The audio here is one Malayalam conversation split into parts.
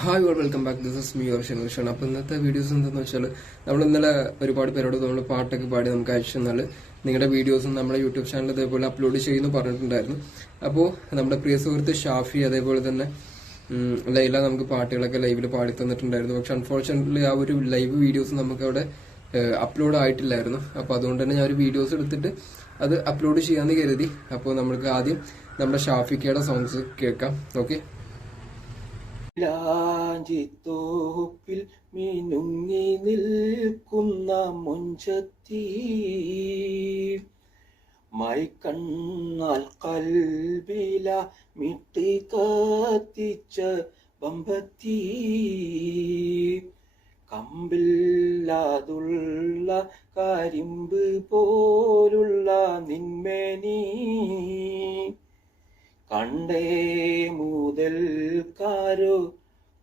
Hi all welcome back this is me ഓർഷൻ vision അപ്പോൾ ഇന്നത്തെ വീഡിയോസ് എന്താണെന്ന് വെച്ചാൽ നമ്മൾ ഇന്നലെ ഒരുപാട് പേരോട് നമ്മൾ പാട്ടൊക്കെ പാടി നമുക്ക് അയച്ചു തന്നാൽ നിങ്ങളുടെ വീഡിയോസും നമ്മുടെ യൂട്യൂബ് ചാനൽ അതേപോലെ അപ്ലോഡ് ചെയ്യുന്നു പറഞ്ഞിട്ടുണ്ടായിരുന്നു. അപ്പോൾ നമ്മുടെ പ്രിയ സുഹൃത്ത് ഷാഫി അതേപോലെ തന്നെ ലൈല നമുക്ക് പാട്ടുകളൊക്കെ ലൈവിൽ പാടി തന്നിട്ടുണ്ടായിരുന്നു. പക്ഷെ അൺഫോർച്ചുനേറ്റ്ലി ആ ഒരു ലൈവ് വീഡിയോസ് നമുക്ക് അവിടെ അപ്ലോഡ് ആയിട്ടില്ലായിരുന്നു. അപ്പോൾ അതുകൊണ്ട് തന്നെ ഞാൻ ഒരു വീഡിയോസ് എടുത്തിട്ട് അത് അപ്ലോഡ് ചെയ്യാമെന്ന് കരുതി. അപ്പോൾ നമുക്ക് ആദ്യം നമ്മുടെ ഷാഫിക്കയുടെ സോങ്സ് കേൾക്കാം. ഓക്കെ ലാഞ്ചിത്തോപ്പിൽ മിനുങ്ങി നിൽക്കുന്ന മുഞ്ചത്തി. കണ്ണാൽ കൽബില മിട്ടി കത്തിച്ച ബമ്പത്തി. കമ്പില്ലാതുള്ള കരിമ്പ് പോലുള്ള നിന്മേനി. കണ്ടേ മുതൽ മുതൽക്കാരോ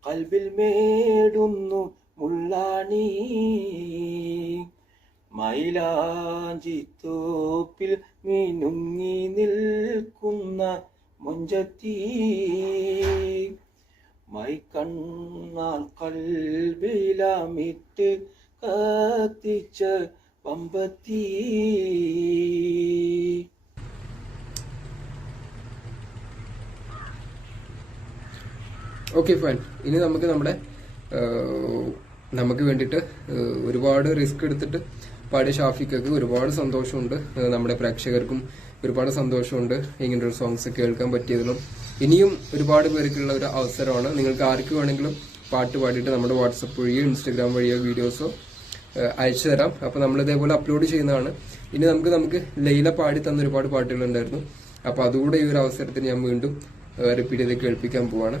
കൽവിൽ മേടുന്നു മുള്ളാണി. മൈലാഞ്ചിത്തോപ്പിൽ മിനുങ്ങി നിൽക്കുന്ന മുഞ്ചത്തി. മൈക്കണ്ണാൽ കൽവിലാമിട്ട് കത്തിച്ച പമ്പത്തി ഓക്കെ ഫൈൻ ഇനി നമുക്ക് നമ്മുടെ നമുക്ക് വേണ്ടിയിട്ട് ഒരുപാട് റിസ്ക് എടുത്തിട്ട് പാടിയ ഷാഫിക്കൊക്കെ ഒരുപാട് സന്തോഷമുണ്ട്. നമ്മുടെ പ്രേക്ഷകർക്കും ഒരുപാട് സന്തോഷമുണ്ട് ഇങ്ങനൊരു സോങ്സ് കേൾക്കാൻ പറ്റിയതിലും. ഇനിയും ഒരുപാട് പേർക്കുള്ള ഒരു അവസരമാണ്. നിങ്ങൾക്ക് ആർക്ക് വേണമെങ്കിലും പാട്ട് പാടിയിട്ട് നമ്മുടെ വാട്സപ്പ് വഴിയോ ഇൻസ്റ്റാഗ്രാം വഴിയോ വീഡിയോസോ അയച്ചു തരാം. അപ്പോൾ നമ്മൾ ഇതേപോലെ അപ്ലോഡ് ചെയ്യുന്നതാണ്. ഇനി നമുക്ക് നമുക്ക് ലൈല പാടി തന്ന ഒരുപാട് പാട്ടുകളുണ്ടായിരുന്നു. അപ്പോൾ അതുകൂടെ ഈ ഒരു അവസരത്തിൽ ഞാൻ വീണ്ടും റിപ്പീറ്റ് ചെയ്ത് കേൾപ്പിക്കാൻ പോവാണ്.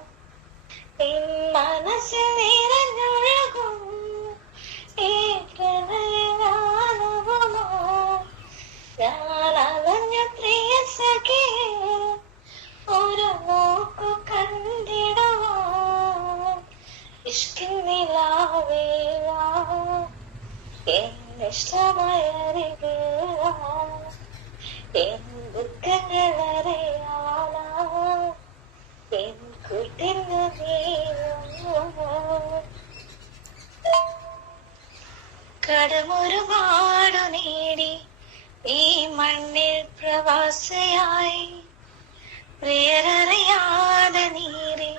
പ്രവാസിയായി. പ്രിയരറിയാതെ നീരെ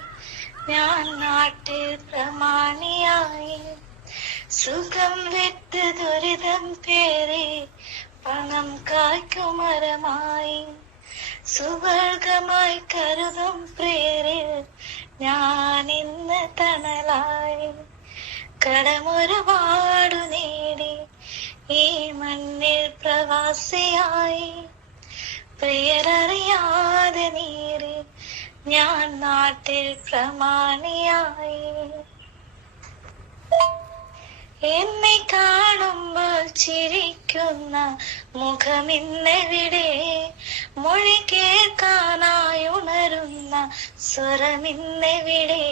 ഞാൻ നാട്ടിൽ പ്രമാണിയായി. സുഖം വിട്ട് ദുരിതം പേരെ പണം കായ്ക്കുമരമായി സുവർഗമായി കരുതും പ്രേരിൽ ഞാൻ ഇന്ന് തണലായി. കടമൊരുപാടു നേടി ഈ മണ്ണിൽ പ്രവാസിയായി. പ്രിയരറിയാതെ നീറി ഞാൻ നാട്ടിൽ പ്രമാണിയായി. എന്നെ കാണുമ്പോൾ ചിരിക്കുന്ന മുഖമിന്നെവിടെ മൊഴി കേൾക്കാനായി ഉണരുന്ന സ്വരമിന്നെവിടെ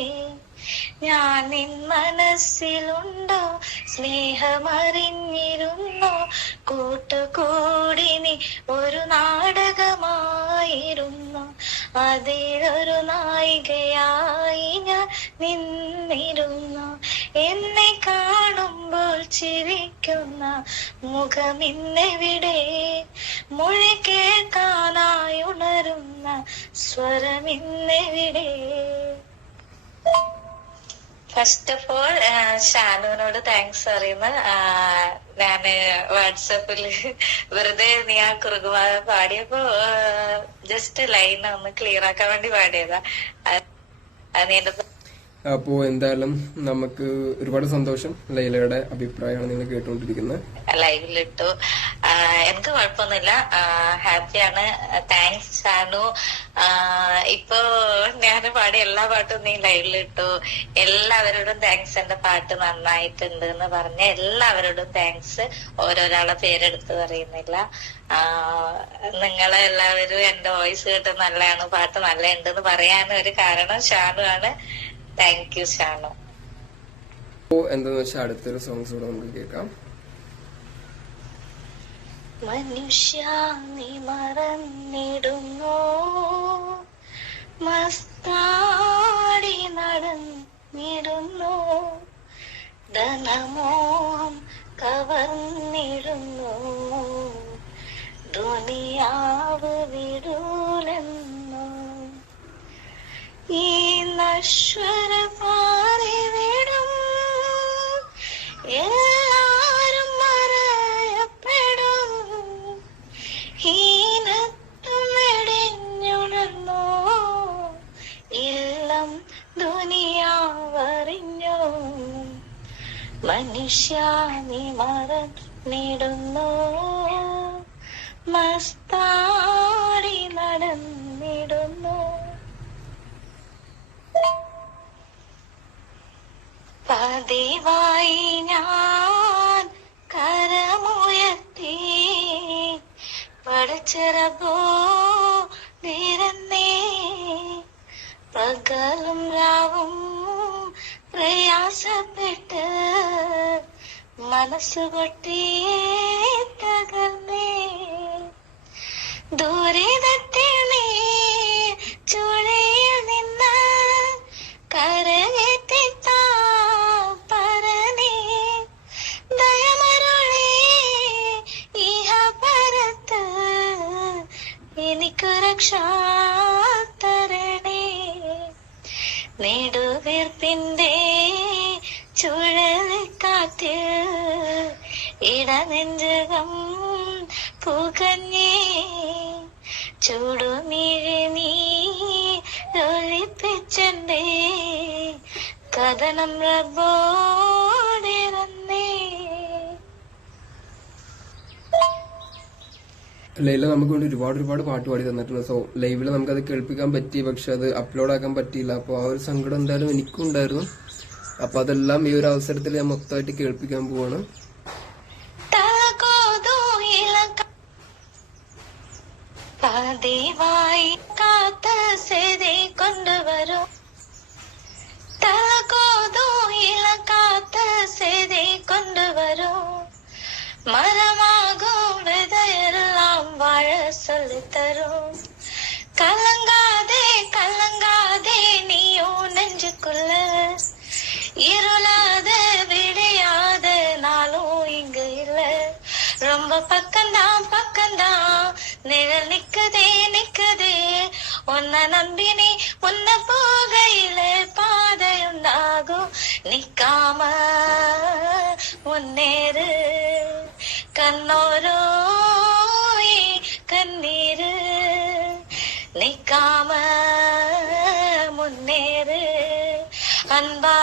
ഞാൻ നിൻ മനസ്സിലുണ്ടോ സ്നേഹമറിഞ്ഞിരുന്നോ? കൂട്ടുകൂടി നീ ഒരു നാടകമായിരുന്നു. അതിലൊരു നായികയായി ഞാൻ നിന്നിരുന്നു. എന്നെ കാണുമ്പോൾ ചിരിക്കുന്ന മുഖമിന്നെവിടെ മൊഴി കേൾക്കാനായി ഉണരുന്ന സ്വരമിന്നെവിടെ ഫസ്റ്റ് ഓഫ് ഓൾ ഷാനുവിനോട് താങ്ക്സ് പറയുന്നു ഞാൻ വാട്സപ്പിൽ വെറുതെ നീ ആ കുറുകുമാക പാടിയപ്പോ ജസ്റ്റ് ലൈൻ ഒന്ന് ക്ലിയർ ആക്കാൻ വേണ്ടി പാടിയതാ. ആ, ആ, നീ എന്റെ അപ്പോൾ എന്തായാലും നമുക്ക് ഒരുപാട് സന്തോഷം ലൈലയുടെ അഭിപ്രായമാണ് നിങ്ങൾ കേട്ടുകൊണ്ടിരിക്കുന്നത്. ലൈവിലിട്ടു എനിക്ക് കുഴപ്പമൊന്നുമില്ല. ഹാപ്പിയാണ് താങ്ക്സ് ഷാനു ഇപ്പോ ഞാൻ പാടിയ എല്ലാ പാട്ടും നീ ലൈവിലിട്ടു എല്ലാവരോടും താങ്ക്സ് എന്റെ പാട്ട് നന്നായിട്ടുണ്ട് എന്ന് പറഞ്ഞ എല്ലാവരോടും താങ്ക്സ് ഓരോരാളെ പേരെടുത്ത് പറയുന്നില്ല. നിങ്ങളെ എല്ലാവരും എന്റെ വോയിസ് കേട്ട് നല്ലതാണ് പാട്ട് നല്ല ഉണ്ടെന്ന് പറയാൻ ഒരു കാരണം ഷാനു ആണ്. Thank you Shanu. എന്താന്ന് വെച്ചാൽ അടുത്തൊരു സോങ്സ് കൂടെ നമുക്ക് കേൾക്കാം. മനുഷ്യ നീ മറന്നിടുന്നു മസ്താടി നടന്നിടുന്നു. ധനമോഹം കവർന്നിടുന്നു. ദുനിയാവ് വിടൂലെന്നു. ഈ നശ്വര മനുഷ്യ മസ്താടി നടന്നിടുന്നു. പതിവായി ഞാൻ കരമുയർത്തി. പഠിച്ചിറപ്പോ നിരന്നേ. പകലും രാവും പ്രയാസപ്പെട്ട് മനസ്സ് തകർന്നേ. ദുരിതത്തിൽ നീ ചുഴയിൽ നിന്ന് കരകെത്തിത്താ പരനേ ദയമരുളേ ഇഹ പരത്ത് എനിക്കു രക്ഷ തരണേ. നെടുവീർപ്പിന്റെ ചുഴലിക്കാറ്റ് ഇടനെഞ്ചകം പുകഞ്ഞേ ചൂടുനീഴി നീ ഒളിപ്പിച്ചണ്ടേ കഥനം റബോടിറന്നേ ലൈല നമുക്ക് വേണ്ടി ഒരുപാട് ഒരുപാട് പാട്ട് പാടി തന്നിട്ടുണ്ട്. സോ ലൈവിൽ നമുക്കത് കേൾപ്പിക്കാൻ പറ്റി പക്ഷെ അത് അപ്ലോഡ് ആക്കാൻ പറ്റിയില്ല. അപ്പോൾ ആ ഒരു സങ്കടം എന്തായാലും എനിക്കും ഉണ്ടായിരുന്നു. അപ്പോൾ അതെല്ലാം ഈ ഒരു അവസരത്തിൽ ഞാൻ മൊത്തമായിട്ട് കേൾപ്പിക്കാൻ പോവാണ്. நிழல் நிக்குதே நிக்குதே. உன்னை நம்பினி உன்னை போகையில பாதையுண்டாகும் நிக்காம முன்னேறு கண்ணோரோ கண்ணீரு. நிக்காம முன்னேறு அன்பா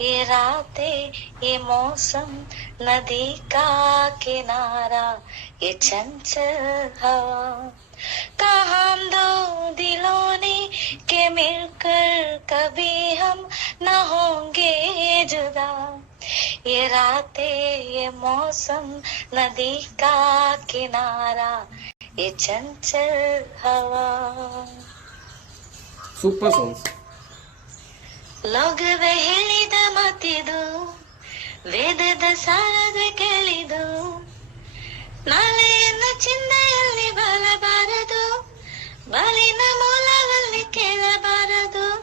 ये राते, ये मौसम, नदी का किनारा, ये चंचल हवा। कहा दो दिलों ने के मिलकर कभी हम न होंगे जुदा। ये राते, ये मौसम, नदी का किनारा, ये चंचल हवा। सुपर सॉन्ग ಲೋಗ ಹೇಳಿದ ಮತ್ತಿದು, ವೇದದ ಸಾರದ ಕೇಳಿದು. ನಾಳೆಯನ್ನು ಚಿಂತೆಯಲ್ಲಿ ಬರಬಾರದು ಬಲಿನ ಮೂಲವಲ್ಲಿ ಕೇಳಬಾರದು.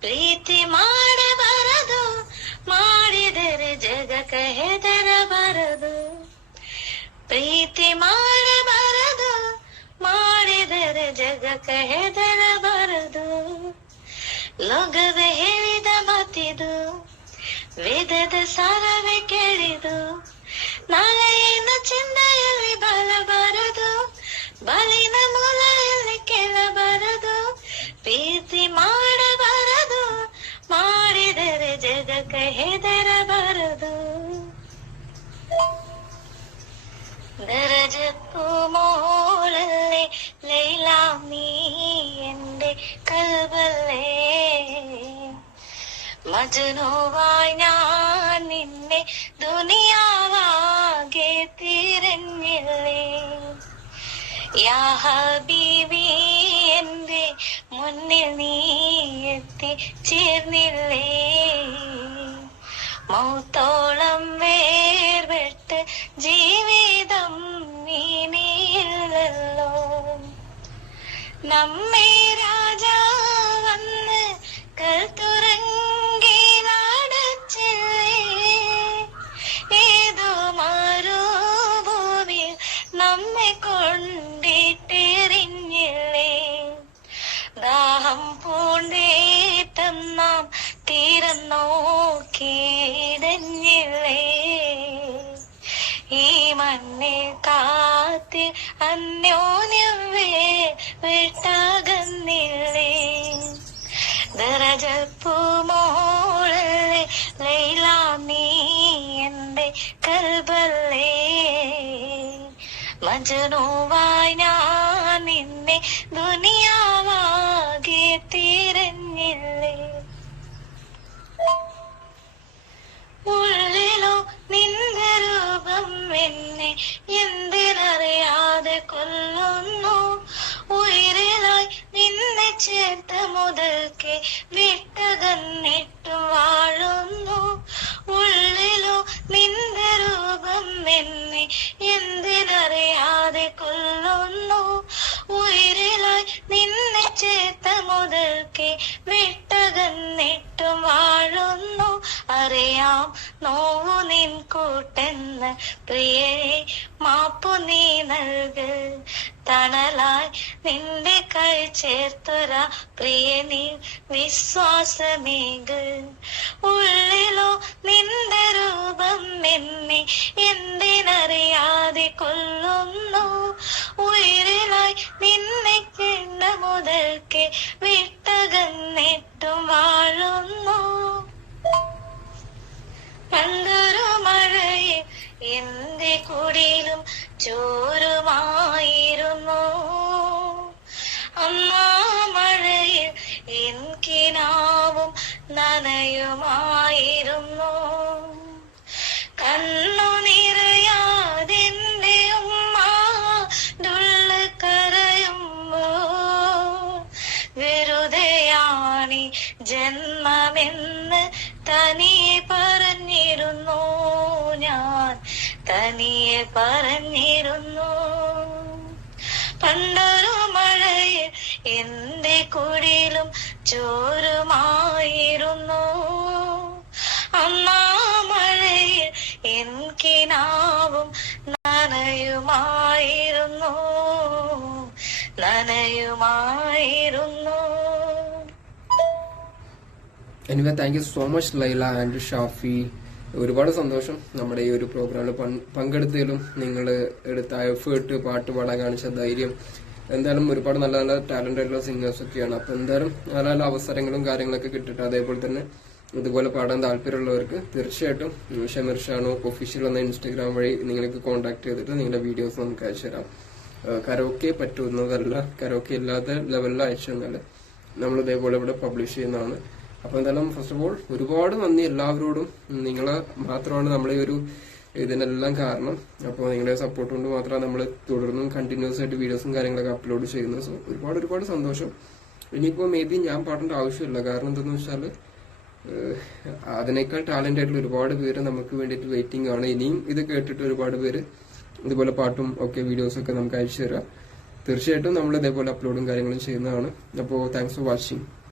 ಪ್ರೀತಿ ಮಾಡಬಾರದು, ಮಾಡಿದರೆ ಜಗಕ್ಕೆ ಹೆದರಬಾರದು. ಪ್ರೀತಿ ಮಾಡಬಾರದು, ಮಾಡಿದರೆ ಜಗಕ್ಕೆ ಹೆದರಬಾರದು. ಲೋಗವೇ ವೇದದ ಸಾರವೇ ಕೇಳಿದು ನಾಳೆ ಏನು ಚಿಂತೆಯಲ್ಲಿ ಬಾಳಬಾರದು ಬಾಳಿನ ಮೂಲ ಎಲ್ಲಿ ಕೇಳಬಾರದು ಪ್ರೀತಿ ಮಾಡಬಾರದು ಮಾಡಿದರೆ ಜಗಕ್ಕೆ ಹೆದರಬಾರದು ദരജപ്പു മോളല്ലേ ലൈലാ നീ എന്റെ കൽവല്ലേ മജനുവായി യാ ഹബീബി എന്റെ മുന്നിൽ നീ ചേർന്നില്ലേ? മൗത്തോളം വേർപെട്ട് ജീവിതം ഇനിയില്ലല്ലോ. നമ്മെ രാജാ വന്ന് മജനുവായി ഞാൻ നിന്നെ ദുനിയാവാകെ തിരഞ്ഞില്ലേ? ഉള്ളിലോ നിന്റെ രൂപം എന്നെ എന്തിനറിയാതെ കൊല്ലുന്നു? ഉയരിലായി നിന്നെ ചേർത്ത മുതൽക്കെ വിട്ടകന്നിട്ടും പ്രിയരെ മാപ്പു നീ നൽക. തണലായി നിന്റെ കൈ ചേർത്തുര പ്രിയ നീ വിശ്വാസമേക്. ഉള്ളിലോ നിന്റെ രൂപം എന്നെ എന്തിനറിയാതെ കൊല്ലുന്നു? ഉയരിലായി നിന്നെ കിണ്ണ മുതൽക്ക് വിട്ടകന്നിട്ടും വാഴുന്നു. മഴയിൽ എന്റെ കുടിലും ചോരുമായിരുന്നു. അന്നാ മഴയിൽ കിനാവും നനയുമായിരുന്നു പറഞ്ഞിരുന്നു. പണ്ടൊരു മഴയിൽ എന്റെ കുടിലും ചോരുമായിരുന്നു. അന്നാ മഴയിൽ എനിക്കിനാവും നനയുമായിരുന്നു. നനയുമായിരുന്നു. Anyway thank you so much Laila and Shafi ഒരുപാട് സന്തോഷം നമ്മുടെ ഈ ഒരു പ്രോഗ്രാമിൽ പങ്കെടുത്തതിലും നിങ്ങൾ എടുത്ത എഫേർട്ട് പാട്ട് പാടാൻ കാണിച്ച ധൈര്യം എന്തായാലും ഒരുപാട് നല്ല നല്ല ടാലന്റഡ് ആയിട്ടുള്ള സിംഗേഴ്സ് ഒക്കെയാണ്. അപ്പൊ എന്തായാലും നല്ല നല്ല അവസരങ്ങളും കാര്യങ്ങളൊക്കെ കിട്ടിയിട്ട് അതേപോലെ തന്നെ ഇതുപോലെ പാടാൻ താല്പര്യമുള്ളവർക്ക് തീർച്ചയായിട്ടും ഷമീർ ഷാനോ ഒഫീഷ്യൽ എന്ന ഇൻസ്റ്റാഗ്രാം വഴി നിങ്ങൾക്ക് കോൺടാക്ട് ചെയ്തിട്ട് നിങ്ങളുടെ വീഡിയോസ് നമുക്ക് അയച്ചു തരാം. കരോക്കെ പറ്റുന്നതല്ല കരോക്കെ ഇല്ലാത്ത ലെവലിൽ അയച്ചു തന്നാൽ നമ്മൾ ഇതേപോലെ ഇവിടെ പബ്ലിഷ് ചെയ്യുന്നതാണ്. അപ്പൊ എന്തായാലും ഫസ്റ്റ് ഓഫ് ഓൾ ഒരുപാട് നന്ദി എല്ലാവരോടും. നിങ്ങളെ മാത്രമാണ് നമ്മളെ ഒരു ഇതിനെല്ലാം കാരണം. അപ്പോൾ നിങ്ങളുടെ സപ്പോർട്ട് കൊണ്ട് മാത്രമാണ് നമ്മൾ തുടർന്നും കണ്ടിന്യൂസ് ആയിട്ട് വീഡിയോസും കാര്യങ്ങളൊക്കെ അപ്ലോഡ് ചെയ്യുന്നത്. സോ ഒരുപാട് ഒരുപാട് സന്തോഷം. ഇനിയിപ്പോൾ മേ ബി ഞാൻ പാടേണ്ട ആവശ്യമില്ല. കാരണം എന്താണെന്ന് വെച്ചാൽ അതിനേക്കാൾ ടാലന്റ് ആയിട്ടുള്ള ഒരുപാട് പേര് നമുക്ക് വേണ്ടിയിട്ട് വെയിറ്റിംഗ് ആണ്. ഇനിയും ഇത് കേട്ടിട്ട് ഒരുപാട് പേര് ഇതുപോലെ പാട്ടും ഒക്കെ വീഡിയോസും ഒക്കെ നമുക്ക് അയച്ചു തരാം. തീർച്ചയായിട്ടും നമ്മൾ ഇതേപോലെ അപ്ലോഡും കാര്യങ്ങളും ചെയ്യുന്നതാണ്. അപ്പോൾ താങ്ക്സ് ഫോർ വാച്ചിങ്